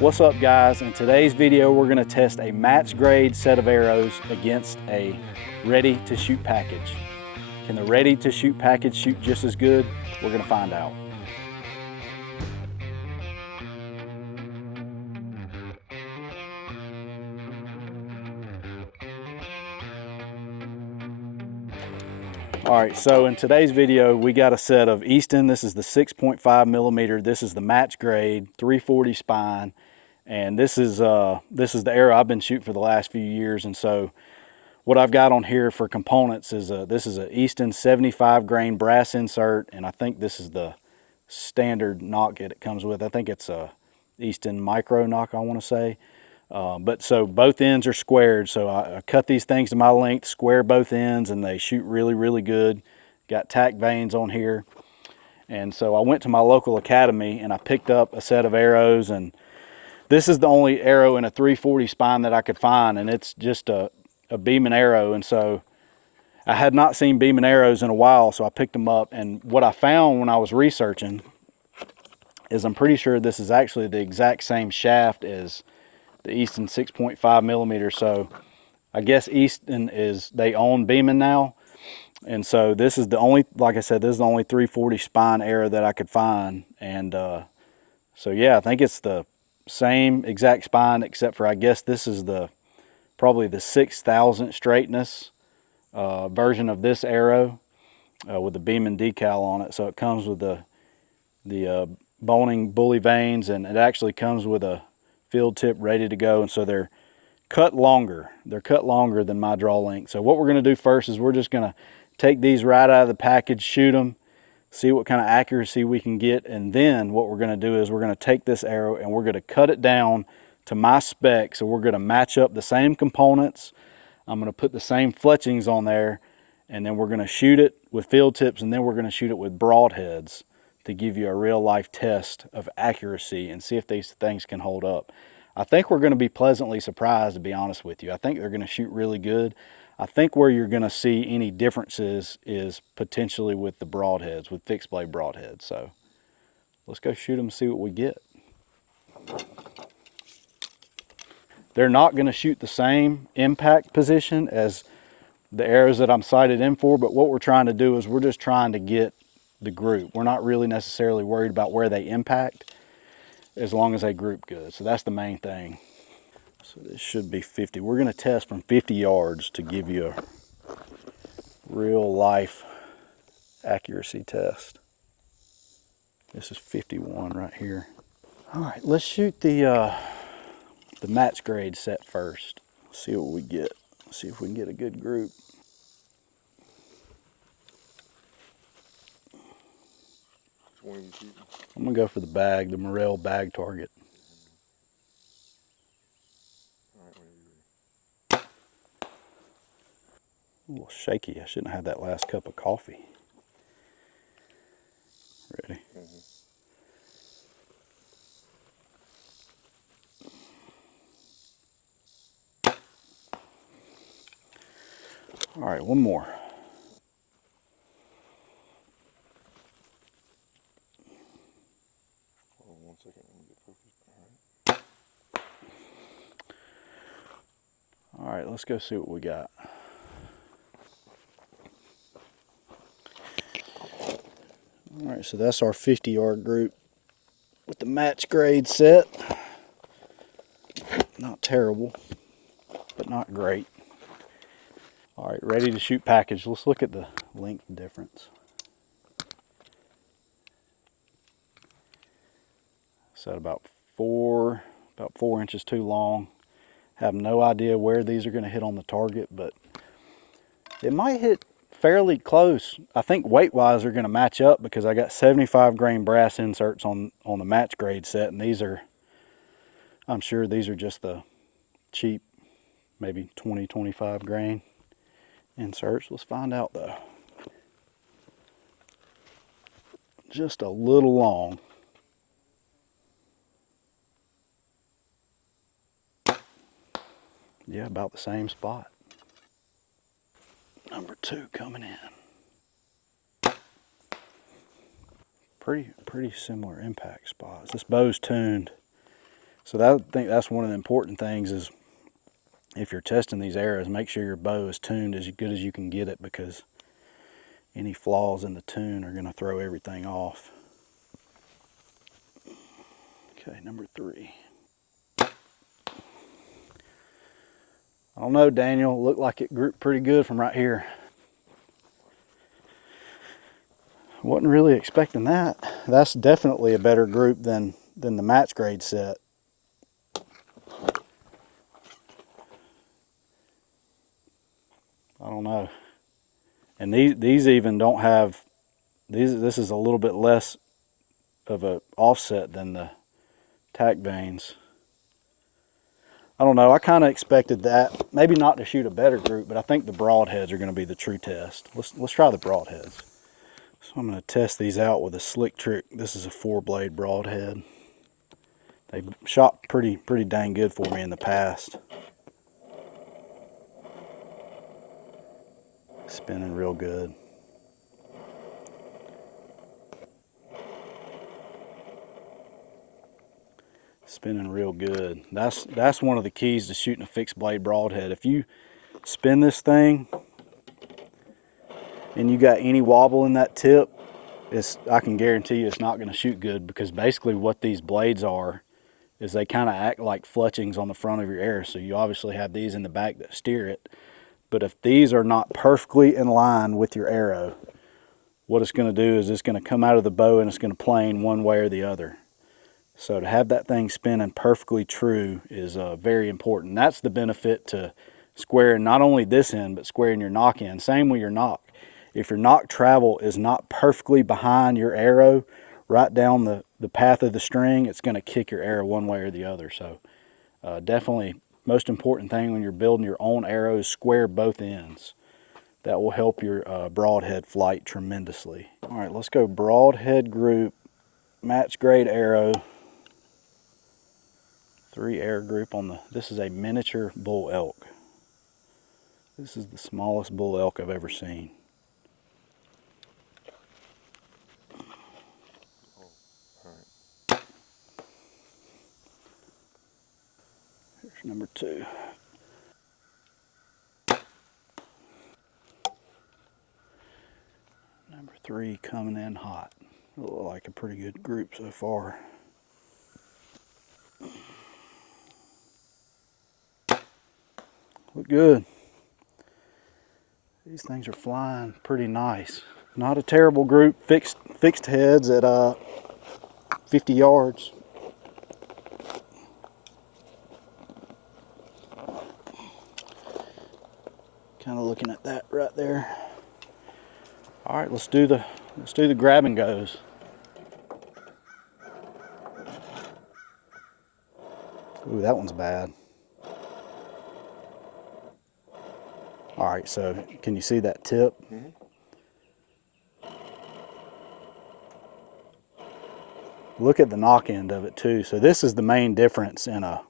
What's up guys? In today's video we're going to test a match grade set of arrows against a ready to shoot package. Can the ready to shoot package shoot just as good? We're going to find out. Alright, so in today's video we got a set of Easton. This is the 6.5 millimeter. This is the match grade 340 spine, and this is the arrow I've been shooting for the last few years. And so what I've got on here for components is this is an Easton 75 grain brass insert, and I think this is the standard nock it comes with. I think it's a Easton micro nock, I want to say. But so both ends are squared, so I cut these things to my length, square both ends, and they shoot really good. Got tack vanes on here. And so I went to my local academy and I picked up a set of arrows, and this is the only arrow in a 340 spine that I could find, and it's just a beam and arrow. And so I had not seen beam and arrows in a while, so I picked them up. And what I found when I was researching is I'm pretty sure this is actually the exact same shaft as the Easton 6.5 millimeter. So I guess Easton they own Beeman now. And so this is the only, like I said, this is the only 340 spine arrow that I could find. And so yeah, I think it's the same exact spine, except for I guess this is probably the 6,000 straightness version of this arrow with the Beeman decal on it. So it comes with the boning bully vanes, and it actually comes with a field tip ready to go. And so they're cut longer. They're cut longer than my draw length. So what we're going to do first is we're just going to take these right out of the package, shoot them, see what kind of accuracy we can get. And then what we're going to do is we're going to take this arrow and we're going to cut it down to my spec. So we're going to match up the same components. I'm going to put the same fletchings on there, and then we're going to shoot it with field tips, and then we're going to shoot it with broadheads to give you a real life test of accuracy and see if these things can hold up. I think we're going to be pleasantly surprised, to be honest with you. I think they're going to shoot really good. I think where you're going to see any differences is potentially with the broadheads, with fixed blade broadheads. So let's go shoot them and see what we get. They're not going to shoot the same impact position as the arrows that I'm sighted in for, but what we're trying to do is we're just trying to get the group. We're not really necessarily worried about where they impact, as long as they group good. So that's the main thing. So this should be 50. We're going to test from 50 yards to give you a real life accuracy test. This is 51 right here. All right, let's shoot the match grade set first. See what we get. See if we can get a good group. I'm gonna go for the bag, the Morel bag target. A little shaky. I shouldn't have had that last cup of coffee. Ready? All right, one more. All right, let's go see what we got. All right, so that's our 50-yard group with the match grade set. Not terrible, but not great. All right, ready to shoot package. Let's look at the length difference. So about 4 inches too long. Have no idea where these are going to hit on the target, but it might hit fairly close. I think weight-wise they're going to match up because I got 75 grain brass inserts on the match grade set, and these are, I'm sure these are just the cheap, maybe 20, 25 grain inserts. Let's find out though. Just a little long. Yeah, about the same spot. Number 2 coming in. Pretty similar impact spots. This bow's tuned So I think that's one of the important things is if you're testing these arrows, make sure your bow is tuned as good as you can get it, because any flaws in the tune are going to throw everything off. Okay, number 3. I don't know, Daniel, looked like it grouped pretty good from right here. Wasn't really expecting that. That's definitely a better group than the match grade set. I don't know. And these even don't have, this is a little bit less of a offset than the tack vanes. I don't know, I kind of expected that. Maybe not to shoot a better group, but I think the broadheads are going to be the true test. Let's try the broadheads. So I'm going to test these out with a slick trick. This is a 4-blade broadhead. They shot pretty dang good for me in the past. Spinning real good. Spinning real good. That's one of the keys to shooting a fixed blade broadhead. If you spin this thing and you got any wobble in that tip, I can guarantee you it's not going to shoot good, because basically what these blades are is they kind of act like fletchings on the front of your arrow. So you obviously have these in the back that steer it. But if these are not perfectly in line with your arrow, what it's going to do is it's going to come out of the bow and it's going to plane one way or the other. So to have that thing spinning perfectly true is very important. That's the benefit to squaring not only this end, but squaring your nock end. Same with your nock. If your nock travel is not perfectly behind your arrow, right down the path of the string, it's going to kick your arrow one way or the other. So definitely most important thing when you're building your own arrows, square both ends. That will help your broadhead flight tremendously. All right, let's go broadhead group, match grade arrow. 3 air group on this is a miniature bull elk. This is the smallest bull elk I've ever seen. Here's number 2. Number 3 coming in hot. Look like a pretty good group so far. Look good. These things are flying pretty nice. Not a terrible group. Fixed heads at 50 yards. Kind of looking at that right there. All right, let's do the grab and goes. Ooh, that one's bad. All right, so can you see that tip? Mm-hmm. Look at the knock end of it too. So this is the main difference in a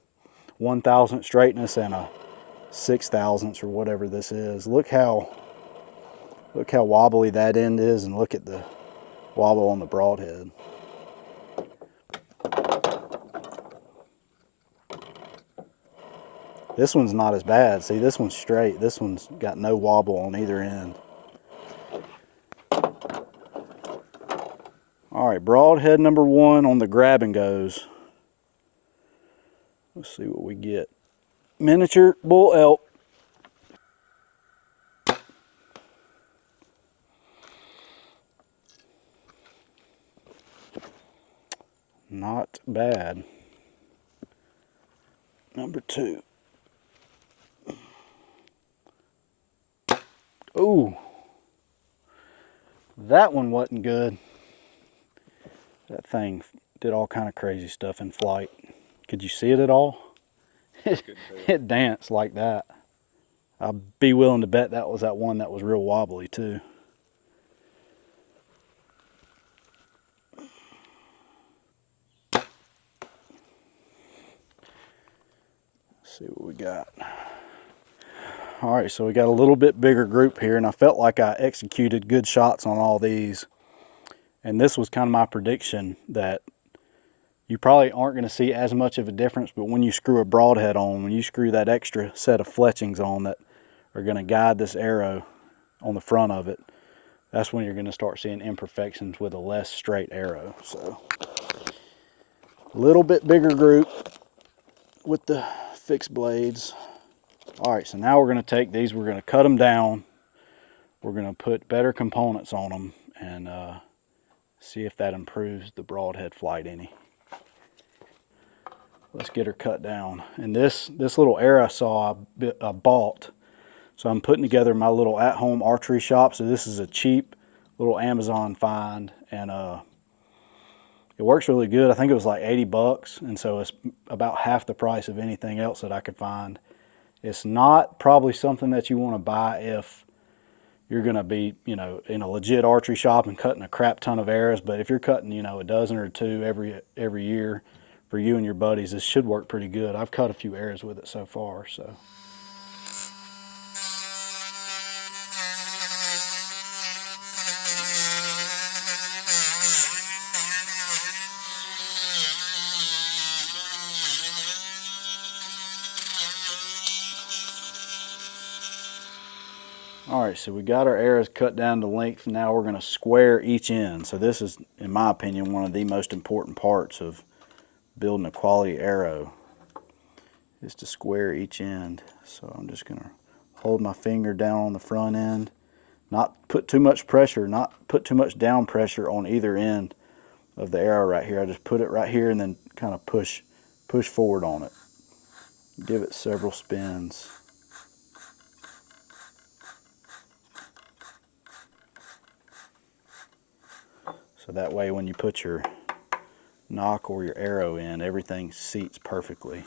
1/1000th straightness and a 6/1000th or whatever this is. Look how wobbly that end is, and look at the wobble on the broadhead. This one's not as bad. See, this one's straight. This one's got no wobble on either end. All right, broadhead number 1 on the grab and goes. Let's see what we get. Miniature bull elk. Not bad. Number 2. Ooh, that one wasn't good. That thing did all kind of crazy stuff in flight. Could you see it at all? It danced like that. I'd be willing to bet that was that one that was real wobbly too. Let's see what we got. All right, so we got a little bit bigger group here, and I felt like I executed good shots on all these. And this was kind of my prediction, that you probably aren't going to see as much of a difference, but when you screw a broadhead on, when you screw that extra set of fletchings on that are going to guide this arrow on the front of it, that's when you're going to start seeing imperfections with a less straight arrow. So a little bit bigger group with the fixed blades. All right, so now we're going to take these, we're going to cut them down, we're going to put better components on them, and see if that improves the broadhead flight any. Let's get her cut down. And this little arrow I saw I bought, so I'm putting together my little at-home archery shop. So this is a cheap little Amazon find, and it works really good. I think it was like 80 bucks, and so it's about half the price of anything else that I could find. It's not probably something that you want to buy if you're going to be, you know, in a legit archery shop and cutting a crap ton of arrows. But if you're cutting, you know, a dozen or two every year for you and your buddies, this should work pretty good. I've cut a few arrows with it so far, so. All right, so we got our arrows cut down to length. Now we're going to square each end. So this is, in my opinion, one of the most important parts of building a quality arrow, is to square each end. So I'm just going to hold my finger down on the front end, not put too much pressure, not put too much down pressure on either end of the arrow right here. I just put it right here and then kind of push forward on it. Give it several spins. So that way when you put your nock or your arrow in, everything seats perfectly.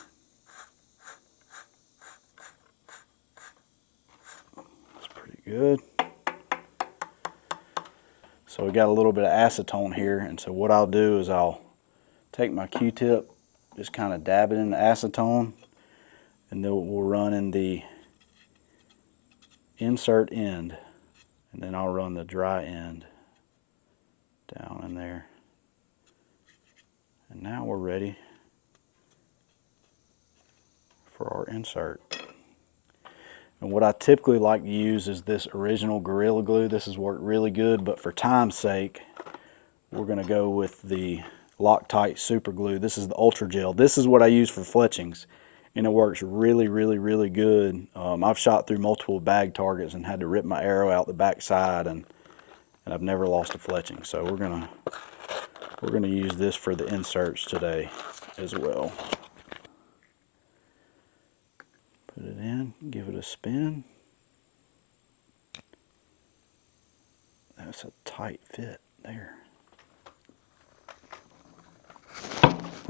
That's pretty good. So we got a little bit of acetone here, and so what I'll do is I'll take my Q-tip, just kind of dab it in the acetone, and then we'll run in the insert end, and then I'll run the dry end down in there. And now we're ready for our insert. And what I typically like to use is this original Gorilla Glue. This has worked really good, but for time's sake, we're going to go with the Loctite Super Glue. This is the Ultra Gel. This is what I use for fletchings, and it works really, really, really good. I've shot through multiple bag targets and had to rip my arrow out the back side, and I've never lost a fletching. So we're gonna use this for the inserts today as well. Put it in, give it a spin. That's a tight fit there.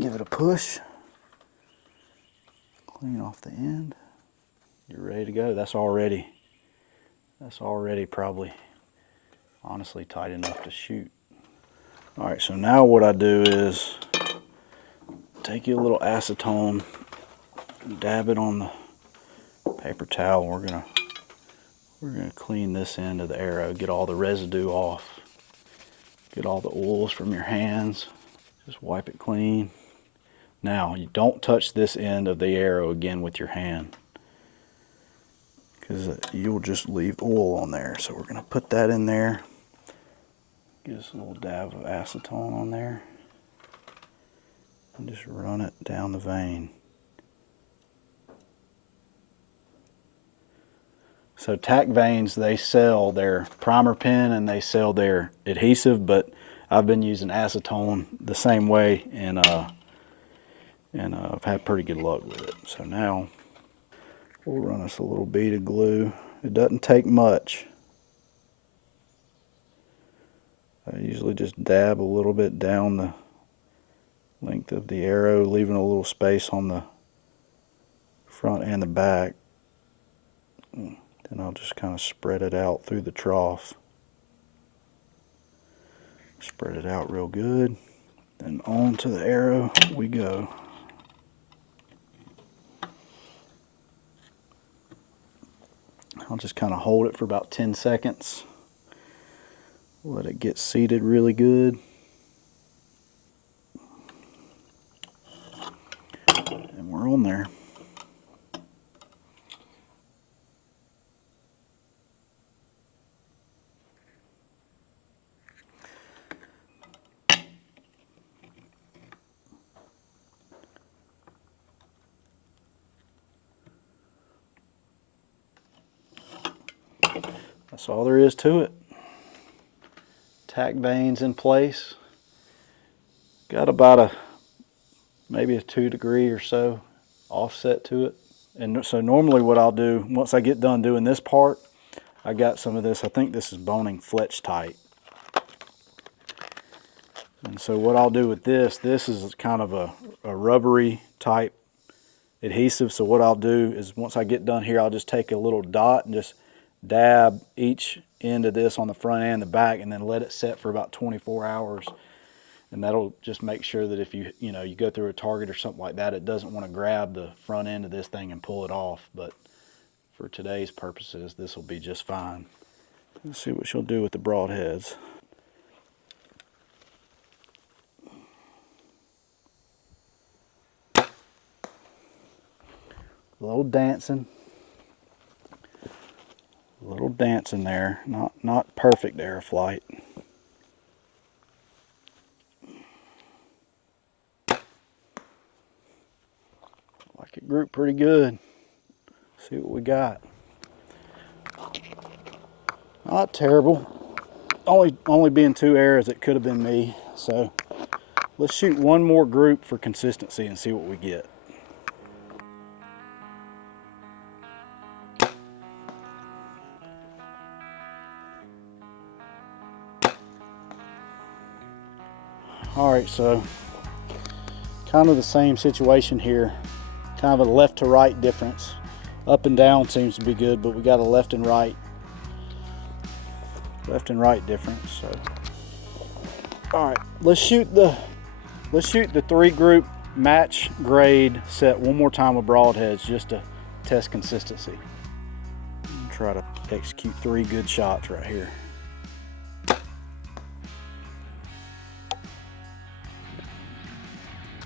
Give it a push. Clean off the end. You're ready to go. That's already probably honestly tight enough to shoot. All right, so now what I do is take you a little acetone, dab it on the paper towel. We're gonna clean this end of the arrow, get all the residue off, get all the oils from your hands. Just wipe it clean. Now, you don't touch this end of the arrow again with your hand, because you'll just leave oil on there. So we're gonna put that in there. Get us a little dab of acetone on there and just run it down the vein. So tack vanes, they sell their primer pen and they sell their adhesive, but I've been using acetone the same way, and I've had pretty good luck with it. So now we'll run us a little bead of glue. It doesn't take much. I usually just dab a little bit down the length of the arrow, leaving a little space on the front and the back. Then I'll just kind of spread it out through the trough. Spread it out real good. Then onto the arrow we go. I'll just kind of hold it for about 10 seconds. Let it get seated really good. on there. That's all there is to it. Tack vanes in place. Got about maybe a 2 degree or so offset to it. And so normally what I'll do, once I get done doing this part, I got some of this, I think this is boning Fletch Tight. And so what I'll do with this is kind of a rubbery type adhesive. So what I'll do is once I get done here, I'll just take a little dot and just dab each end of this on the front and the back, and then let it set for about 24 hours. And that'll just make sure that if you go through a Target or something like that, it doesn't want to grab the front end of this thing and pull it off. But for today's purposes, this will be just fine. Let's see what she'll do with the Broadheads. A little dancing there. Not perfect air flight. Like it grouped pretty good. See what we got. Not terrible. Only being 2 errors, it could have been me. So let's shoot one more group for consistency and see what we get. All right, so kind of the same situation here. Kind of a left to right difference. Up and down seems to be good, but we got a left and right difference. So, all right, let's shoot the 3-group match grade set one more time with Broadheads just to test consistency. Try to execute 3 good shots right here.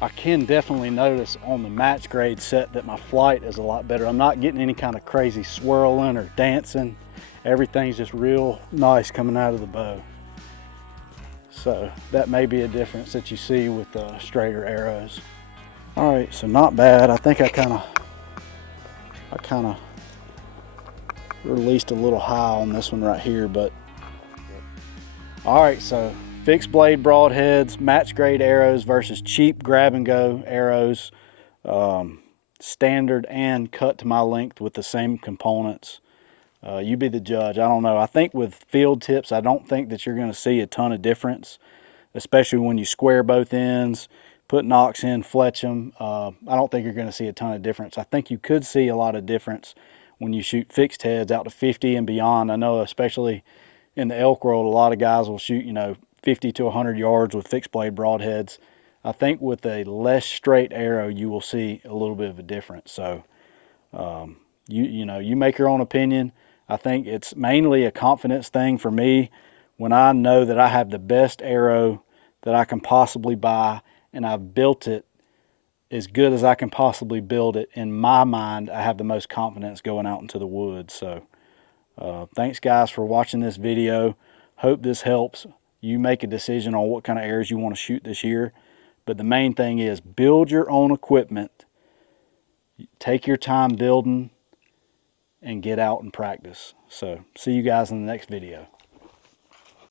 I can definitely notice on the match grade set that my flight is a lot better. I'm not getting any kind of crazy swirling or dancing. Everything's just real nice coming out of the bow. So that may be a difference that you see with straighter arrows. All right, so not bad. I think I kind of released a little high on this one right here, but all right, so fixed blade Broadheads, match grade arrows versus cheap grab and go arrows, standard and cut to my length with the same components. You be the judge. I don't know. I think with field tips, I don't think that you're going to see a ton of difference, especially when you square both ends, put nocks in, fletch them. I don't think you're going to see a ton of difference. I think you could see a lot of difference when you shoot fixed heads out to 50 and beyond. I know especially in the elk world, a lot of guys will shoot, 50 to 100 yards with fixed blade Broadheads. I think with a less straight arrow, you will see a little bit of a difference. So, you make your own opinion. I think it's mainly a confidence thing for me. When I know that I have the best arrow that I can possibly buy and I've built it as good as I can possibly build it, in my mind, I have the most confidence going out into the woods. So, thanks guys for watching this video. Hope this helps you make a decision on what kind of arrows you want to shoot this year. But the main thing is build your own equipment, take your time building, and get out and practice. So see you guys in the next video.